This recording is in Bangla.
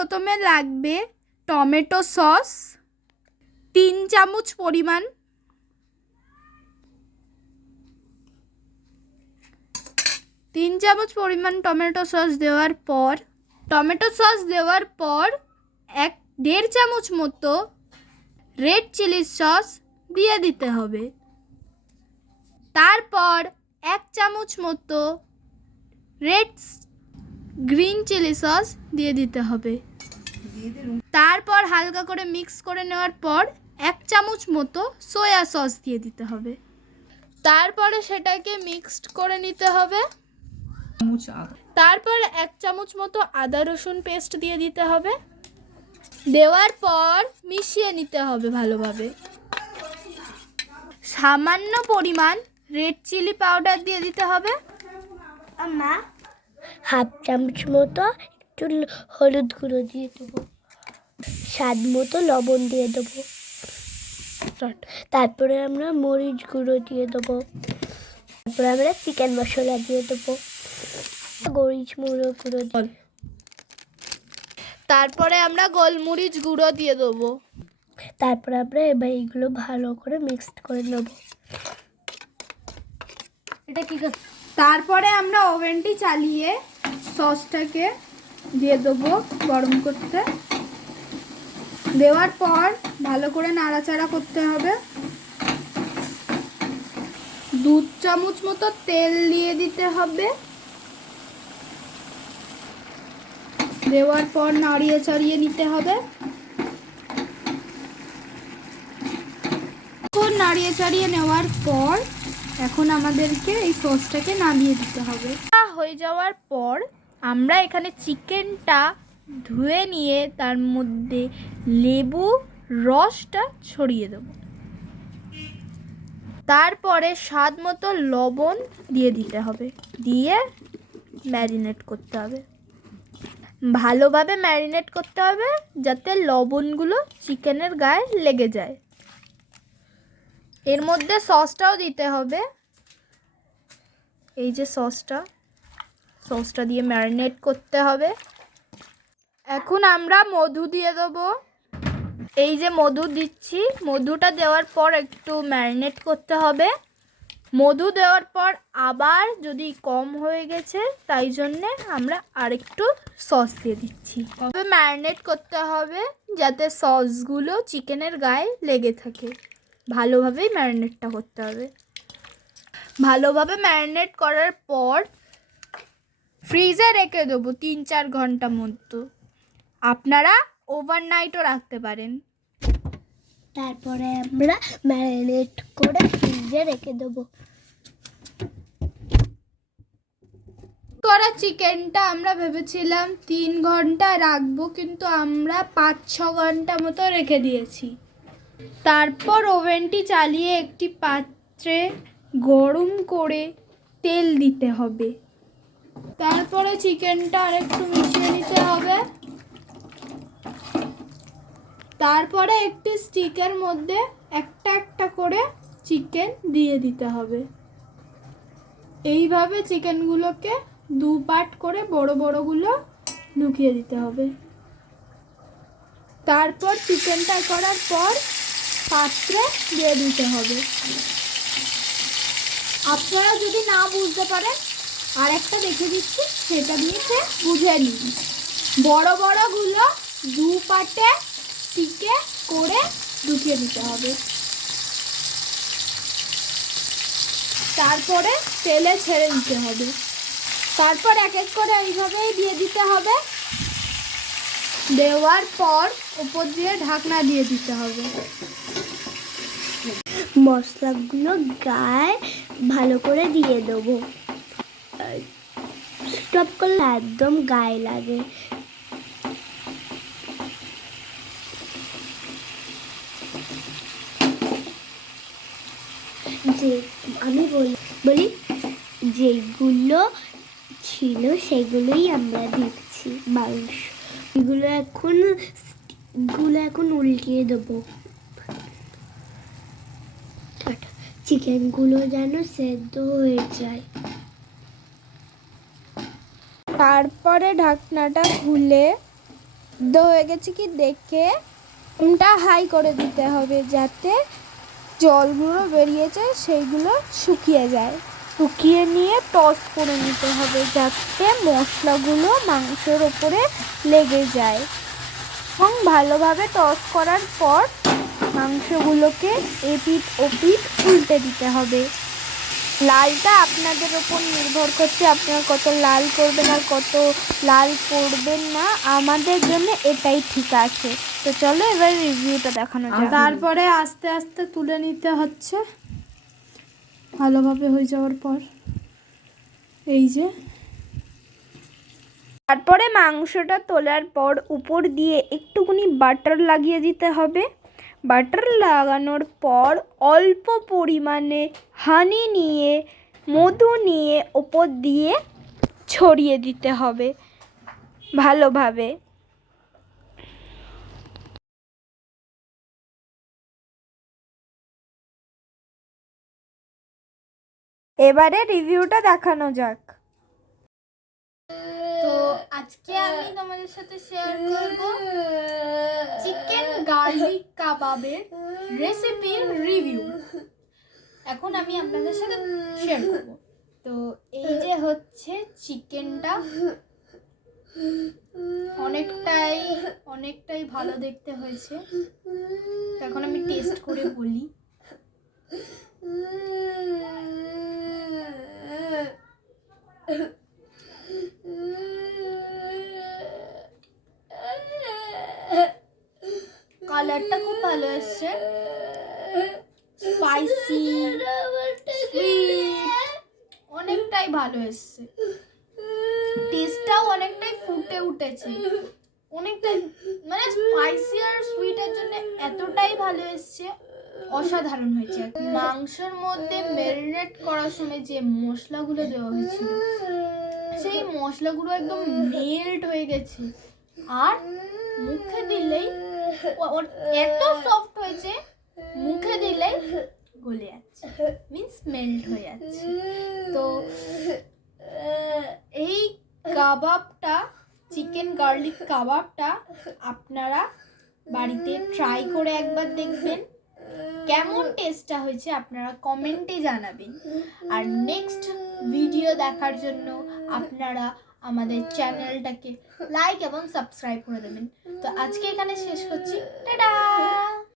প্রথমে লাগবে টমেটো সস, তিন চামচ পরিমাণ তিন চামচ পরিমাণ টমেটো সস দেওয়ার পর, টমেটো সস দেওয়ার পর এক, দেড় চামচ মতো রেড চিলি সস দিয়ে দিতে হবে। তারপর এক চামচ মতো রেড গ্রিন চিলি সস দিয়ে দিতে হবে। তারপর হালকা করে মিক্স করে নেওয়ার পর এক চামচ মতো সয়া সস দিয়ে দিতে হবে। তারপরে সেটাকে মিক্সড করে নিতে হবে। তারপর এক চামচ মতো আদা রসুন পেস্ট দিয়ে দিতে হবে। দেওয়ার পর মিশিয়ে নিতে হবে ভালোভাবে। সামান্য পরিমাণ রেড চিলি পাউডার দিয়ে দিতে হবে। মা হাফ চামচ মতো একটু হলুদ গুঁড়ো দিয়ে দেবো। স্বাদ মতো লবণ দিয়ে দেবো। তারপরে আমরা মরিচ গুঁড়ো দিয়ে দেবো। তারপরে আমরা চিকেন মশলা দিয়ে দেবো। গরিচ মুড়ো গুঁড়ো দিয়ে তারপরে আমরা গোলমরিচ গুঁড়ো দিয়ে দেবো। তারপরে আমরা এবার এইগুলো ভালো করে মিক্সড করে নেব। এটা কি তারপরে আমরা ওভেনটি চালিয়ে সসটাকে দিয়ে দেবো গরম করতে। দেওয়ার পর ভালো করে নাড়াচাড়া করতে হবে। দু চামচ মতো তেল দিয়ে দিতে হবে। দেওয়ার পর নাড়িয়ে চাড়িয়ে নিতে হবে। নাড়িয়ে চাড়িয়ে নেওয়ার পর এখন আমাদেরকে এই সসটাকে নামিয়ে দিতে হবে। হয়ে যাওয়ার পর আমরা এখানে চিকেনটা ধুয়ে নিয়ে তার মধ্যে লেবু রসটা ছড়িয়ে দেব। তারপরে স্বাদ মতো লবণ দিয়ে দিতে হবে। দিয়ে ম্যারিনেট করতে হবে। ভালোভাবে ম্যারিনেট করতে হবে যাতে লবণগুলো চিকেনের গায়ে লেগে যায়। এর মধ্যে সসটাও দিতে হবে। এই যে সসটা সসটা দিয়ে ম্যারিনেট করতে হবে। এখন আমরা মধু দিয়ে দেবো। এই যে মধু দিচ্ছি, মধুটা দেওয়ার পর একটু ম্যারিনেট করতে হবে। মধু দেওয়ার পর আবার যদি কম হয়ে গেছে, তাই জন্যে আমরা আরেকটু সস দিয়ে দিচ্ছি। তবে ম্যারিনেট করতে হবে যাতে সসগুলো চিকেনের গায়ে লেগে থাকে। ভালোভাবেই ম্যারিনেটটা করতে হবে। ভালোভাবে ম্যারিনেট করার পর ফ্রিজে রেখে দেবো তিন চার ঘণ্টা মতো। আপনারা ওভারনাইটও রাখতে পারেন। তারপরে আমরা ম্যারিনেট করে ফ্রিজে রেখে দেবো। করা চিকেনটা আমরা ভেবেছিলাম তিন ঘণ্টা রাখব কিন্তু আমরা পাঁচ ছ ঘণ্টা মতো রেখে দিয়েছি। তারপর ওভেনটি চালিয়ে একটি পাত্রে গরম করে তেল দিতে হবে। তারপরে চিকেনটা আরেকটু মিশিয়ে নিতে হবে। তারপরে একটি স্টিকের মধ্যে একটা একটা করে চিকেন দিয়ে দিতে হবে। এইভাবে চিকেনগুলোকে দু পার্ট করে বড় বড়গুলো ঢুকিয়ে দিতে হবে। তারপর চিকেনটা করার পর পাত্রে দিয়ে দিতে হবে। আপনারা যদি না বুঝতে পারেন আর একটা দেখে দিচ্ছি, সেটা দিয়ে সে বুঝে নিন বড় বড়গুলো দু পাটে স্টিকে করে ঢুকিয়ে দিতে হবে। তারপরে তেলে ছেড়ে দিতে হবে। তারপর এক এক করে এইভাবেই দিয়ে দিতে হবে। দেওয়ার পর উপর দিয়ে ঢাকনা দিয়ে দিতে হবে। মশলাগুলো গায়ে ভালো করে দিয়ে দেবো। স্টপ করলে একদম গায়ে লাগে। যে আমি বলি বলি, যেগুলো ছিল সেগুলোই আমরা দিচ্ছি মাংস। এগুলো এখন এগুলো এখন উল্টিয়ে দেবো। চিকেনগুলো যেন সেদ্ধ হয়ে যায়। তারপরে ঢাকনাটা খুলে হয়ে গেছে কি দেখে ফ্লেমটা হাই করে দিতে হবে যাতে জলগুলো বেরিয়েছে সেইগুলো শুকিয়ে যায়। শুকিয়ে নিয়ে টস করে নিতে হবে যাতে মশলাগুলো মাংসের ওপরে লেগে যায়। এবং ভালোভাবে টস করার পর মাংসগুলোকে এপিট ওপিট উল্টে দিতে হবে। লালটা আপনাদের ওপর নির্ভর করছে আপনারা কত লাল করবেন আর কত লাল করবেন না। আমাদের জন্য এটাই ঠিক আছে। তো চলো এবার রিভিউটা দেখানো যাক। তারপরে আস্তে আস্তে তুলে নিতে হচ্ছে ভালোভাবে হয়ে যাওয়ার পর। এই যে। তারপরে মাংসটা তোলার পর উপর দিয়ে একটুখানি বাটার লাগিয়ে দিতে হবে। বাটার লাগানোর পর অল্প পরিমাণে হানি নিয়ে, মধু নিয়ে ওপর দিয়ে ছড়িয়ে দিতে হবে ভালোভাবে। এবারে রিভিউটা দেখানো যাক। তো আজকে আমি তোমাদের সাথে শেয়ার করব চিকেন গার্লিক কাবাবের রেসিপির রিভিউ এখন আমি আপনাদের সাথে শেয়ার করব। তো এই যে হচ্ছে চিকেনটা অনেকটাই অনেকটাই ভালো দেখতে হয়েছে। এখন আমি টেস্ট করে বলি কালারটা খুব ভালো এসছে স্পাইসি অনেকটাই ভালো এসছে। টেস্টটাও অনেকটাই ফুটে উঠেছে। অনেকটাই মানে স্পাইসি আর সুইটের জন্য এতটাই ভালো এসছে অসাধারণ হয়েছে। মাংসের মধ্যে ম্যারিনেট করার সময় যে মশলাগুলো দেওয়া হয়েছিল সেই মশলাগুলো একদম মেল্ট হয়ে গেছে। আর মুখে দিলেই এত সফট হয়েছে মুখে দিলেই গলে যাচ্ছে। মিন্স মেল্ট হয়ে যাচ্ছে। তো এই কাবাবটা চিকেন গার্লিক কাবাবটা আপনারা বাড়িতে ট্রাই করে একবার দেখবেন। কেমন টেস্টটা হয়েছে আপনারা কমেন্টে জানাবেন। আর নেক্সট ভিডিও দেখার জন্য আপনারা আমাদের চ্যানেলটাকে লাইক এবং সাবস্ক্রাইব করে দেবেন। তো আজকে এখানে শেষ করছি। টাটা!